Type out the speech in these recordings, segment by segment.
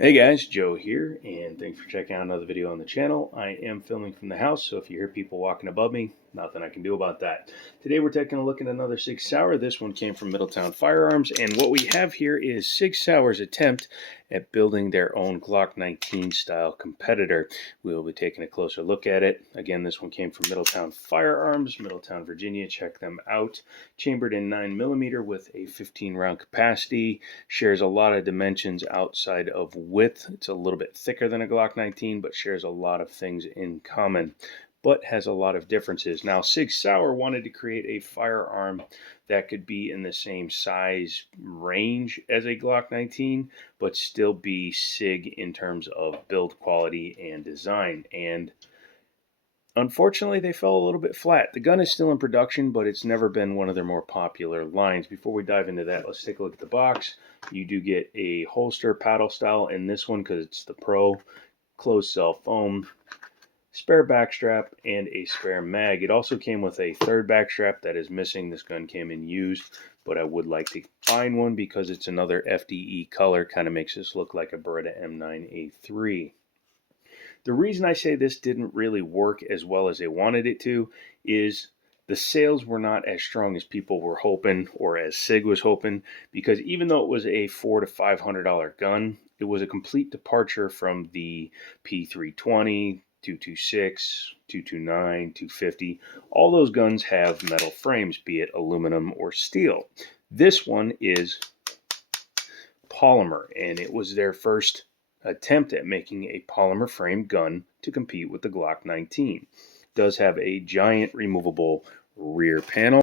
Hey guys, Joe here, and thanks for checking out another video on the channel. I am filming from the house, so if you hear people walking above me, nothing I can do about that. Today we're taking a look at another Sig Sauer. This one came from Middletown Firearms, and what we have here is Sig Sauer's attempt at building their own Glock 19 style competitor. We will be taking a closer look at it. Again, this one came from Middletown Firearms, Middletown, Virginia. Check them out. Chambered in 9mm with a 15-round capacity. Shares a lot of dimensions outside of width. It's a little bit thicker than a Glock 19, but shares a lot of things in common, but has a lot of differences. Now, Sig Sauer wanted to create a firearm that could be in the same size range as a Glock 19, but still be Sig in terms of build quality and design. And unfortunately, they fell a little bit flat. The gun is still in production, but it's never been one of their more popular lines. Before we dive into that, let's take a look at the box. You do get a holster paddle style in this one because it's the Pro, closed cell foam, spare backstrap, and a spare mag. It also came with a third backstrap that is missing. This gun came in used, but I would like to find one because it's another FDE color. Kind of makes this look like a Beretta M9A3. The reason I say this didn't really work as well as they wanted it to is the sales were not as strong as people were hoping, or as Sig was hoping, because even though it was a $400 to $500 gun, it was a complete departure from the P320, 226, 229, 250. All those guns have metal frames, be it aluminum or steel. This one is polymer, and it was their first attempt at making a polymer frame gun to compete with the Glock 19. It does have a giant removable rear panel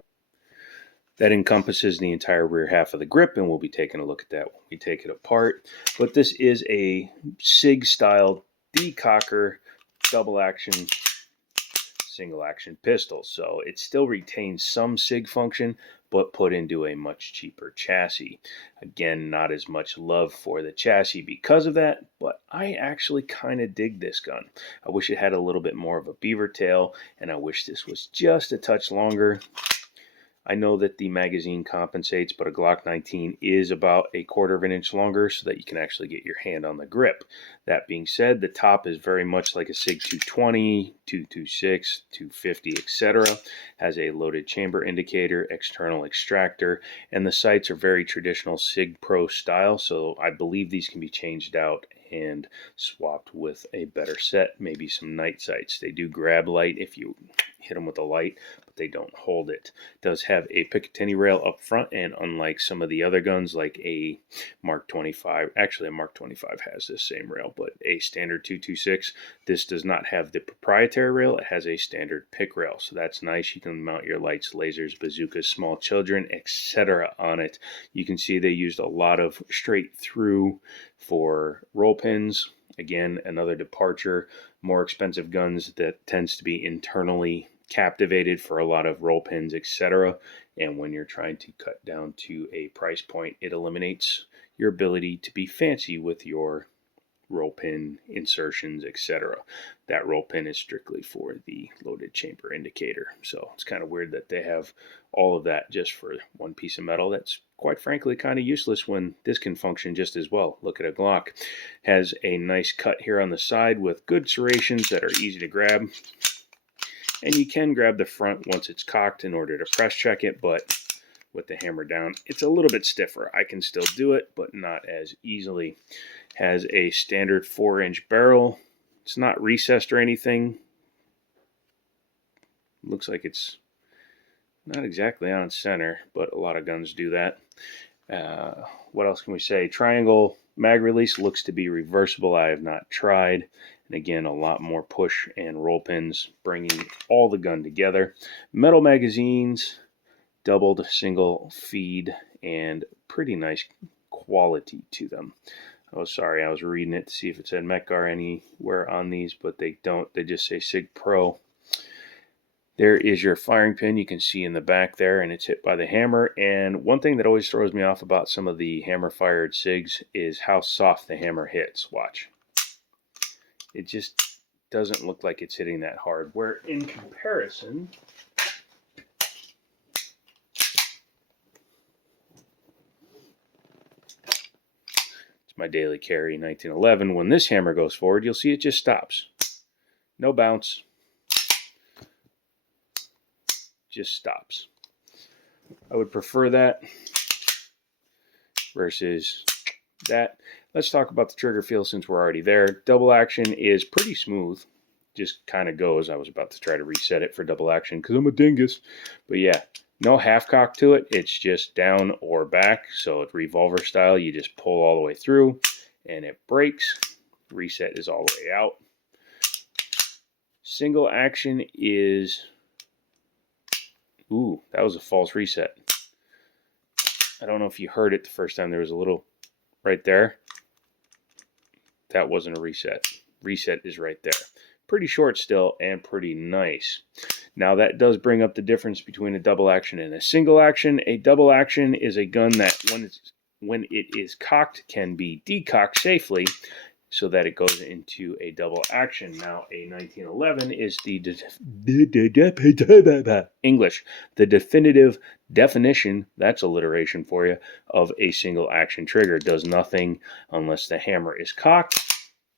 that encompasses the entire rear half of the grip, and we'll be taking a look at that when we take it apart. But this is a Sig style decocker double action single action pistol, so it still retains some Sig function, but put into a much cheaper chassis. Again, not as much love for the chassis because of that, but I actually kind of dig this gun. I wish it had a little bit more of a beaver tail, and I wish this was just a touch longer. I know that the magazine compensates, but a Glock 19 is about a quarter of an inch longer so that you can actually get your hand on the grip. That being said, the top is very much like a Sig 220, 226, 250, etc. Has a loaded chamber indicator, external extractor, and the sights are very traditional Sig Pro style, so I believe these can be changed out and swapped with a better set, maybe some night sights. They do grab light if you hit them with a light, but they don't hold it. It does have a Picatinny rail up front, and unlike some of the other guns like a Mark 25, actually a Mark 25 has this same rail, but a standard 226, this does not have the proprietary rail. It has a standard pick rail, so that's nice. You can mount your lights, lasers, bazookas, small children, etc. on it. You can see they used a lot of straight through for roll pins. Again, another departure. More expensive guns that tends to be internally captivated for a lot of roll pins, etc. And when you're trying to cut down to a price point, it eliminates your ability to be fancy with your roll pin insertions, etc. That roll pin is strictly for the loaded chamber indicator. So it's kind of weird that they have all of that just for one piece of metal that's quite frankly kind of useless when this can function just as well. Look at a Glock. Has a nice cut here on the side with good serrations that are easy to grab. And you can grab the front once it's cocked in order to press check it, but with the hammer down, it's a little bit stiffer. I can still do it, but not as easily. Has a standard 4-inch barrel. It's not recessed or anything. Looks like it's not exactly on center, but a lot of guns do that. What else can we say? Triangle mag release looks to be reversible. I have not tried. And again, a lot more push and roll pins, bringing all the gun together. Metal magazines, doubled single feed, and pretty nice quality to them. Oh, sorry, I was reading it to see if it said Metgar anywhere on these, but they don't. They just say Sig Pro. There is your firing pin. You can see in the back there, and it's hit by the hammer. And one thing that always throws me off about some of the hammer-fired SIGs is how soft the hammer hits. Watch. It just doesn't look like it's hitting that hard. Where in comparison, my daily carry 1911. When this hammer goes forward, you'll see it just stops. No bounce. Just stops. I would prefer that versus that. Let's talk about the trigger feel since we're already there. Double action is pretty smooth. Just kind of goes. I was about to try to reset it for double action because I'm a dingus. But yeah, no half cock to it. It's just down or back. So it's revolver style. You just pull all the way through and it breaks. Reset is all the way out. Single action is... Ooh, that was a false reset. I don't know if you heard it the first time. There was a little right there. That wasn't a reset. Reset is right there. Pretty short still and pretty nice. Now that does bring up the difference between a double action and a single action. A double action is a gun that when it is cocked can be decocked safely so that it goes into a double action. Now a 1911 is the definitive definition, that's alliteration for you, of a single action trigger. It does nothing unless the hammer is cocked.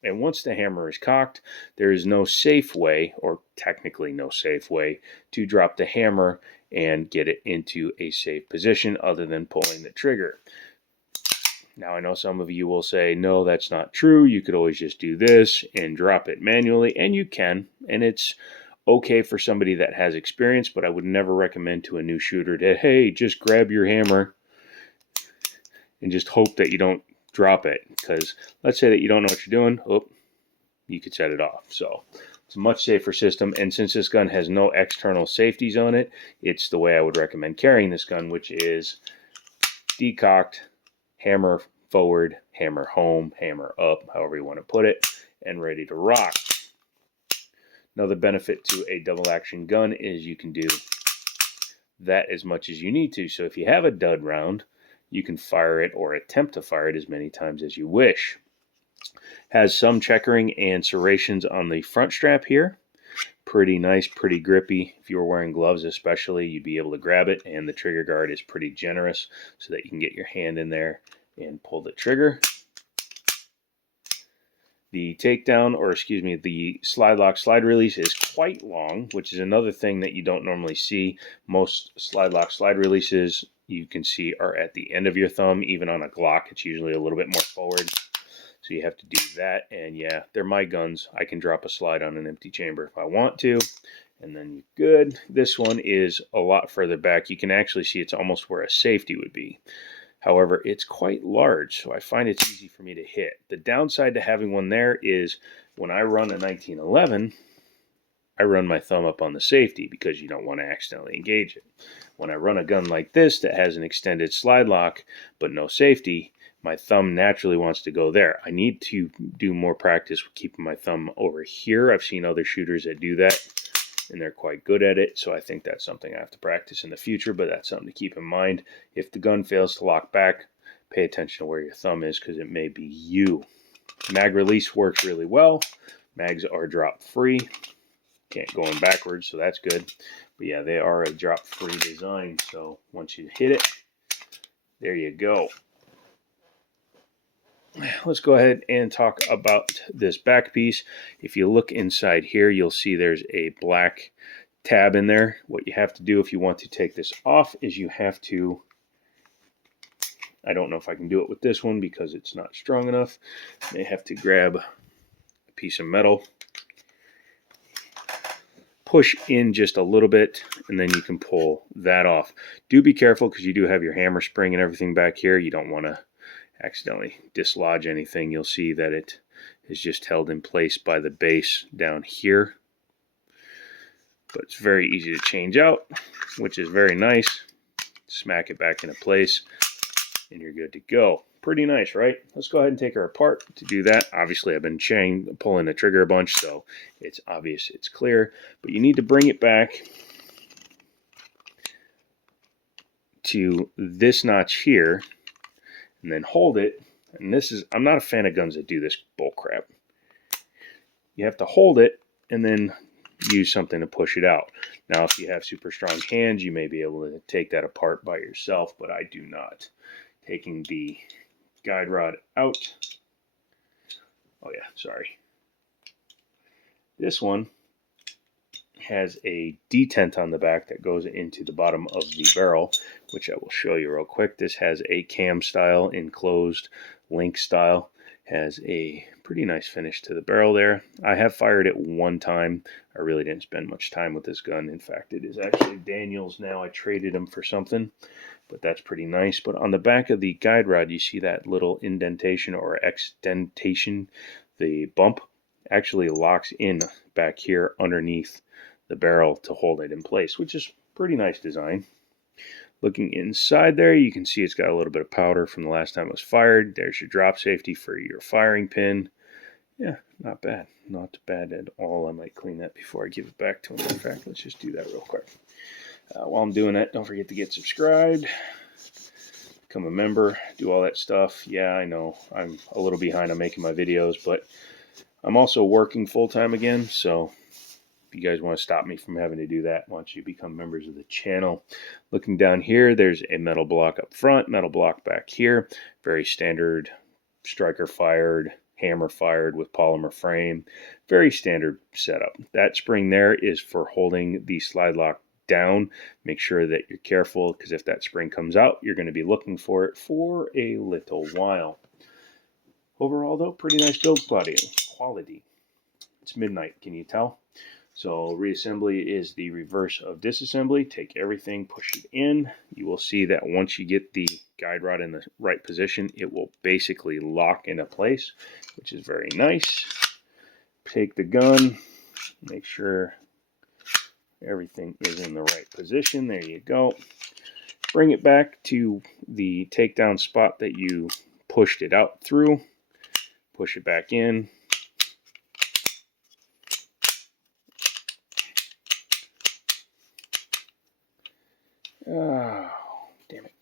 And once the hammer is cocked, there is no safe way, or technically no safe way, to drop the hammer and get it into a safe position other than pulling the trigger. Now, I know some of you will say, no, that's not true. You could always just do this and drop it manually, and you can. And it's okay for somebody that has experience, but I would never recommend to a new shooter that, hey, just grab your hammer and just hope that you don't drop it, because let's say that you don't know what you're doing, you could set it off. So it's a much safer system, and since this gun has no external safeties on it, it's the way I would recommend carrying this gun, which is decocked, hammer forward, hammer home, hammer up, however you want to put it, and ready to rock. Another benefit to a double action gun is you can do that as much as you need to. So if you have a dud round, you can fire it or attempt to fire it as many times as you wish. Has some checkering and serrations on the front strap here. Pretty nice, pretty grippy. If you were wearing gloves especially, you'd be able to grab it, and the trigger guard is pretty generous so that you can get your hand in there and pull the trigger. The takedown, or excuse me, the slide lock slide release is quite long, which is another thing that you don't normally see. Most slide lock slide releases you can see are at the end of your thumb. Even on a Glock, it's usually a little bit more forward. So you have to do that. And yeah, they're my guns. I can drop a slide on an empty chamber if I want to. And then you're good. This one is a lot further back. You can actually see it's almost where a safety would be. However, it's quite large, so I find it's easy for me to hit. The downside to having one there is when I run a 1911, I run my thumb up on the safety because you don't want to accidentally engage it. When I run a gun like this that has an extended slide lock but no safety, my thumb naturally wants to go there. I need to do more practice with keeping my thumb over here. I've seen other shooters that do that, and they're quite good at it, so I think that's something I have to practice in the future, but that's something to keep in mind. If the gun fails to lock back, pay attention to where your thumb is because it may be you. Mag release works really well. Mags are drop-free. Can't go in backwards, so that's good. But yeah, they are a drop-free design, so once you hit it, there you go. Let's go ahead and talk about this back piece. If you look inside here, you'll see there's a black tab in there. What you have to do if you want to take this off is you have to, I don't know if I can do it with this one because it's not strong enough. You have to grab a piece of metal, push in just a little bit, and then you can pull that off. Do be careful because you do have your hammer spring and everything back here. You don't want to accidentally dislodge anything. You'll see that it is just held in place by the base down here. But it's very easy to change out, which is very nice. Smack it back into place, and you're good to go. Pretty nice, right? Let's go ahead and take her apart. To do that, obviously I've been pulling the trigger a bunch, so it's obvious it's clear. But you need to bring it back to this notch here, and then hold it. And this is, I'm not a fan of guns that do this bull crap. You have to hold it and then use something to push it out. Now, if you have super strong hands, you may be able to take that apart by yourself, but I do not. Taking the guide rod out, Oh yeah, sorry. This one has a detent on the back that goes into the bottom of the barrel, which I will show you real quick. This has a cam style, enclosed link style, has a pretty nice finish to the barrel there. I have fired it one time. I really didn't spend much time with this gun. In fact, it is actually Daniel's now. I traded him for something, but that's pretty nice. But on the back of the guide rod, you see that little indentation or extentation. The bump actually locks in back here underneath the barrel to hold it in place, which is pretty nice design. Looking inside there, you can see it's got a little bit of powder from the last time it was fired. There's your drop safety for your firing pin. Yeah, not bad. Not bad at all. I might clean that before I give it back to him. In fact, let's just do that real quick. While I'm doing that, don't forget to get subscribed, become a member, do all that stuff. Yeah, I know I'm a little behind on making my videos, but I'm also working full-time again, so if you guys want to stop me from having to do that, why don't you become members of the channel. Looking down here, there's a metal block up front, metal block back here. Very standard striker fired, hammer fired with polymer frame. Very standard setup. That spring there is for holding the slide lock down. Make sure that you're careful, because if that spring comes out, you're going to be looking for it for a little while. Overall, though, pretty nice build quality. It's midnight, can you tell? So reassembly is the reverse of disassembly. Take everything, push it in. You will see that once you get the guide rod in the right position, it will basically lock into place, which is very nice. Take the gun, make sure everything is in the right position. There you go. Bring it back to the takedown spot that you pushed it out through. Push it back in. Oh, damn it.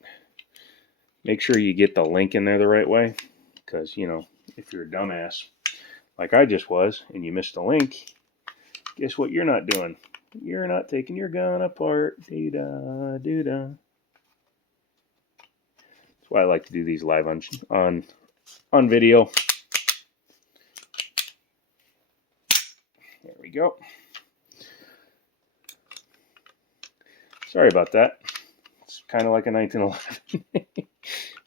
Make sure you get the link in there the right way, because, you know, if you're a dumbass, like I just was, and you missed the link, guess what you're not doing? You're not taking your gun apart. Doo-da, doo-da. That's why I like to do these live on video. There we go. Sorry about that. It's kind of like a 1911.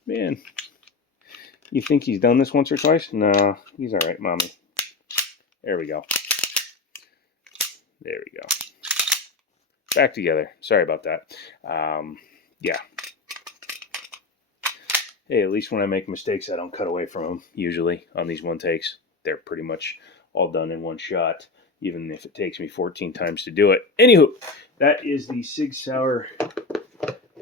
Man, you think he's done this once or twice? No, he's all right, mommy. There we go. There we go. Back together. Sorry about that. Yeah. Hey, at least when I make mistakes, I don't cut away from them. Usually on these one takes, they're pretty much all done in one shot, even if it takes me 14 times to do it. Anywho, that is the Sig Sauer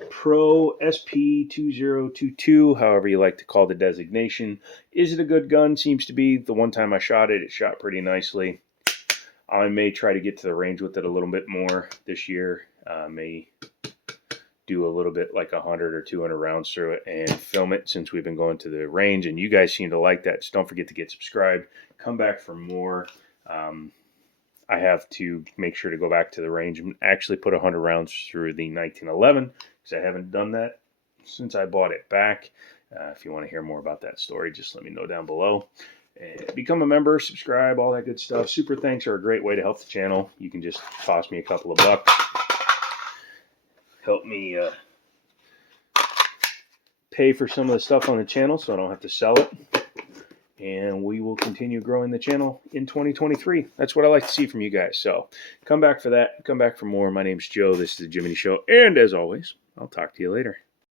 Pro SP2022, however you like to call the designation. Is it a good gun? Seems to be. The one time I shot it, it shot pretty nicely. I may try to get to the range with it a little bit more this year. May do a little bit like 100 or 200 rounds through it and film it, since we've been going to the range and you guys seem to like that. So don't forget to get subscribed. Come back for more. I have to make sure to go back to the range and actually put 100 rounds through the 1911, because I haven't done that since I bought it back. If you want to hear more about that story, just let me know down below. And become a member, subscribe, all that good stuff. Super thanks are a great way to help the channel. You can just toss me a couple of bucks. Help me pay for some of the stuff on the channel so I don't have to sell it. And we will continue growing the channel in 2023. That's what I like to see from you guys. So come back for that. Come back for more. My name's Joe. This is The Jiminy Show. And as always, I'll talk to you later.